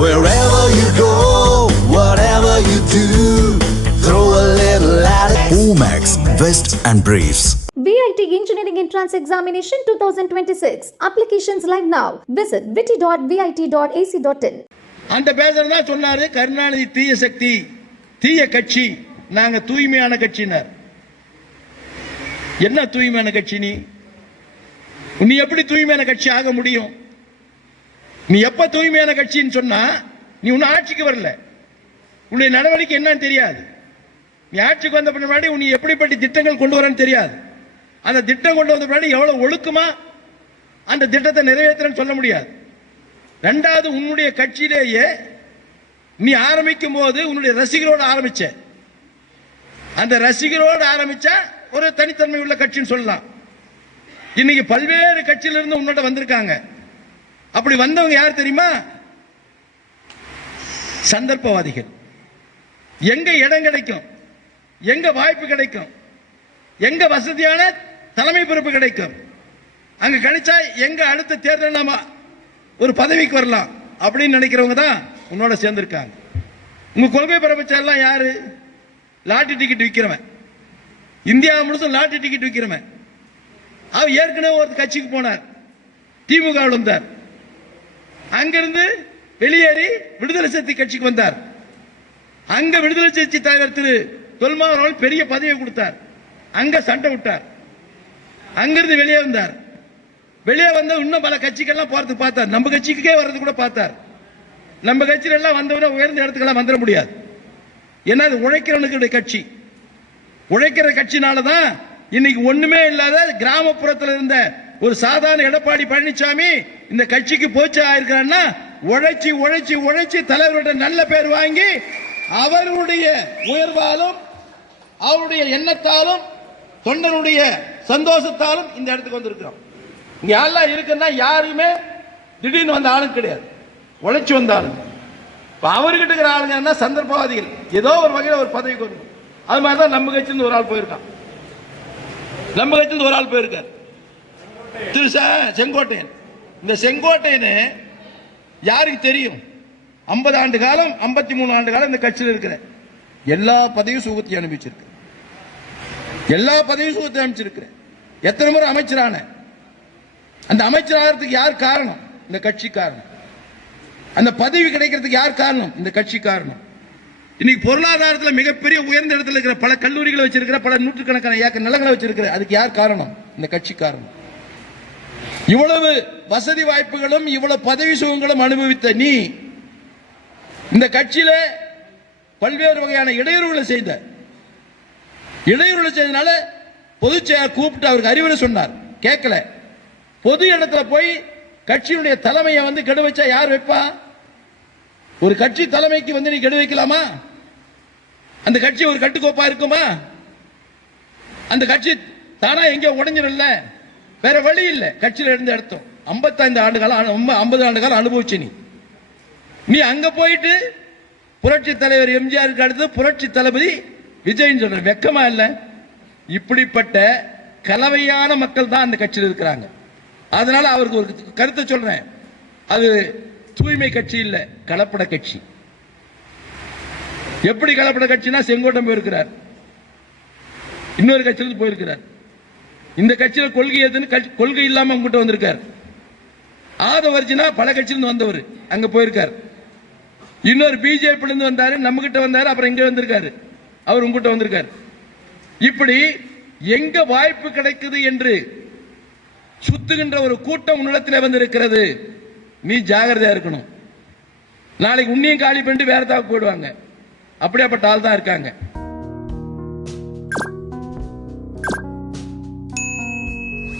Wherever you go, whatever you do, throw a little at it. Omax, Vest and Briefs. VIT Engineering Entrance Examination 2026. Applications live now. Visit vit.vit.ac.in. அந்த பேசுறது தான் சொன்னாரு கருணாநிதி தீய சக்தி, தீய கட்சி, நாங்க தூய்மையான கட்சினர். என்ன தூய்மையான கட்சி? நீ எப்படி தூய்மையான கட்சி ஆக முடியும்? நீ எப்ப தூய்மையான கட்சின்னு சொன்னா நீ உன்ன ஆட்சிக்கு வரல, உன்னுடைய நடவடிக்கை என்னன்னு தெரியாது. நீ ஆட்சிக்கு வந்த பின்னாடி உன்னை எப்படிப்பட்ட திட்டங்கள் கொண்டு வரன்னு தெரியாது. அந்த திட்டம் கொண்டு வந்த பின்னாடி எவ்வளவு ஒழுக்கமா அந்த திட்டத்தை நிறைவேற்றன்னு சொல்ல முடியாது. ரெண்டாவது, உன்னுடைய கட்சியிலேயே நீ ஆரம்பிக்கும் போது உன்னுடைய ரசிகரோடு ஆரம்பிச்ச. அந்த ரசிகரோடு ஆரம்பிச்சா ஒரு தனித்தன்மை உள்ள கட்சின்னு சொல்லலாம். இன்னைக்கு பல்வேறு கட்சியிலிருந்து உன்னோட வந்திருக்காங்க. அப்படி வந்தவங்க யார் தெரியுமா? சந்தர்ப்பவாதிகள். எங்க இடம் கிடைக்கும், எங்க வாய்ப்பு கிடைக்கும், எங்க வசதியான தலைமை பொறுப்பு கிடைக்கும், அங்க கிடைச்சா எங்க அடுத்த தேர்தல் நாம ஒரு பதவிக்கு வரலாம் அப்படின்னு நினைக்கிறவங்க தான் உன்னோட சேர்ந்திருக்காங்க. உங்க கொள்கை பரப்பச்சா எல்லாம் யாரு? லாட்டரி டிக்கெட் விற்கிறவன், இந்தியா முழுசும் லாட்டரி டிக்கெட் விற்கிறவன். அவர் ஏற்கனவே ஒரு கட்சிக்கு போனார், திமுக வந்தார், அங்கிருந்து வெளியேறி விடுதலை சிறுத்தை கட்சிக்கு வந்தார். அங்க விடுதலை சிறுத்தை தலைவர் திரு தொல்மாவன் அவர்கள் பெரிய பதவியை கொடுத்தார், அங்க சண்டை விட்டார், அங்கிருந்து வெளியே வந்தார். வெளியே வந்த இன்னும் பல கட்சிகள்லாம் போறதுக்கு பார்த்தார், நம்ம கட்சிக்கே வர்றது கூட பார்த்தார். நம்ம கட்சியில எல்லாம் வந்தவரை உயர்ந்த இடத்துக்கெல்லாம் வந்துட முடியாது. ஏன்னா அது உழைக்கிறவனுக்கு கட்சி. உழைக்கிற கட்சினாலதான் இன்னைக்கு ஒண்ணுமே இல்லாத கிராமப்புறத்தில் இருந்த ஒரு சாதாரண எடப்பாடி பழனிசாமி இந்த கட்சிக்கு போச்சு ஆயிருக்கிறான்னா உழைச்சி உழைச்சி உழைச்சி தலைவருடைய நல்ல பேர் வாங்கி அவருடைய உயர்வாலும் அவருடைய எண்ணத்தாலும் தொண்டனுடைய சந்தோஷத்தாலும் இந்த இடத்துக்கு வந்திருக்கிறோம். இங்க யாரெல்லாம் இருக்குன்னா யாருமே திடீர்னு வந்த ஆளுங்க கிடையாது, உழைச்சி வந்த ஆளுங்க. அவர்கிட்ட இருக்கிற ஆளுங்க சந்தர்ப்பவாதிகள், ஏதோ ஒரு வகையில் ஒரு பதவிக்கு வரும். அது மாதிரிதான் நம்ம கட்சியிலிருந்து ஒரு ஆள் போயிருக்கான். நம்ம கட்சியிலிருந்து ஒரு ஆள் போயிருக்கார், திரு செங்கோட்டையன். இந்த செங்கோட்டையன் யாருக்கு தெரியும்? 50 ஆண்டு காலம் 53 ஆண்டு காலம் இந்த கட்சியில் இருக்கிற எல்லா பதவியும் சுகத்தை அனுப்பிச்சிருக்கு, எல்லா பதவியும் சுகத்தை அனுப்பிச்சிருக்கிறேன். எத்தனை முறை அமைச்சரான? அந்த அமைச்சராகிறதுக்கு யார் காரணம்? இந்த கட்சி காரணம். அந்த பதவி கிடைக்கிறதுக்கு யார் காரணம்? இந்த கட்சி காரணம். இன்னைக்கு பொருளாதாரத்தில் மிகப்பெரிய உயர்ந்த இடத்துல இருக்கிற பல கல்லூரிகளை வச்சிருக்கிற, பல நூற்றுக்கணக்கான ஏக்கர் நிலங்களை வச்சிருக்கிற, அதுக்கு யார் காரணம்? இந்த கட்சி காரணம். இவ்வளவு வசதி வாய்ப்புகளும் இவ்வளவு பதவி சுகங்களும் அனுபவித்த நீ இந்த கட்சியில பல்வேறு வகையான இடையூறுகளை செய்தனால பொதுச் செயலர் கூப்பிட்டு அவருக்கு அறிவுரை சொன்னார், கேட்கல. பொது இடத்துல போய் கட்சியினுடைய தலைமையை கெடு வச்சா யார் வைப்பா? ஒரு கட்சி தலைமைக்கு நீ கெடு வைக்கலாமா? அந்த கட்சி ஒரு கட்டுக்கோப்பா இருக்குமா? அந்த கட்சி தானா எங்க உடைஞ்சிடல, வேற வழி இல்லை. கட்சியில இருந்த அர்த்தம் 55 ஆண்டு காலம் 50 ஆண்டு காலம் அனுபவிச்சு நீ அங்க போயிட்டு புரட்சி தலைவர் எம்ஜிஆருக்கு அடுத்து புரட்சி தளபதி விஜய் சொல்ற வெக்கமா இல்ல? இப்படிப்பட்ட கலவையான மக்கள் தான் அந்த கட்சியில் இருக்கிறாங்க. அதனால அவருக்கு ஒரு கருத்தை சொல்றேன், அது தூய்மை கட்சி இல்ல, கலப்பட கட்சி. எப்படி கலப்பட கட்சினா, செங்கோட்டம் போயிருக்கிறார், இன்னொரு கட்சியிலிருந்து போயிருக்கிறார். இந்த கட்சியில கொள்கை எதுன்னு கொள்கை இல்லாம உங்ககிட்ட வந்திருக்கார். ஆதவர்ஜினா பல கட்சியிலிருந்து வந்தவர், அங்க போயிருக்கார். இன்னொரு பிஜேபி இருந்து வந்தாரு, நம்ம கிட்ட வந்தாரு, அப்புறம் இங்க வந்திருக்காரு, அவர் உங்ககிட்ட வந்திருக்காரு. இப்படி எங்க வாய்ப்பு கிடைக்குது என்று சுத்துகின்ற ஒரு கூட்டம் உன்னிடத்தில் வந்திருக்கிறது. நீ ஜாகிரதையா இருக்கணும். நாளைக்கு உன்னையும் காலி பண்ணிட்டு வேற தாக்கு போயிடுவாங்க. அப்படியாப்பட்ட ஆள் தான் இருக்காங்க.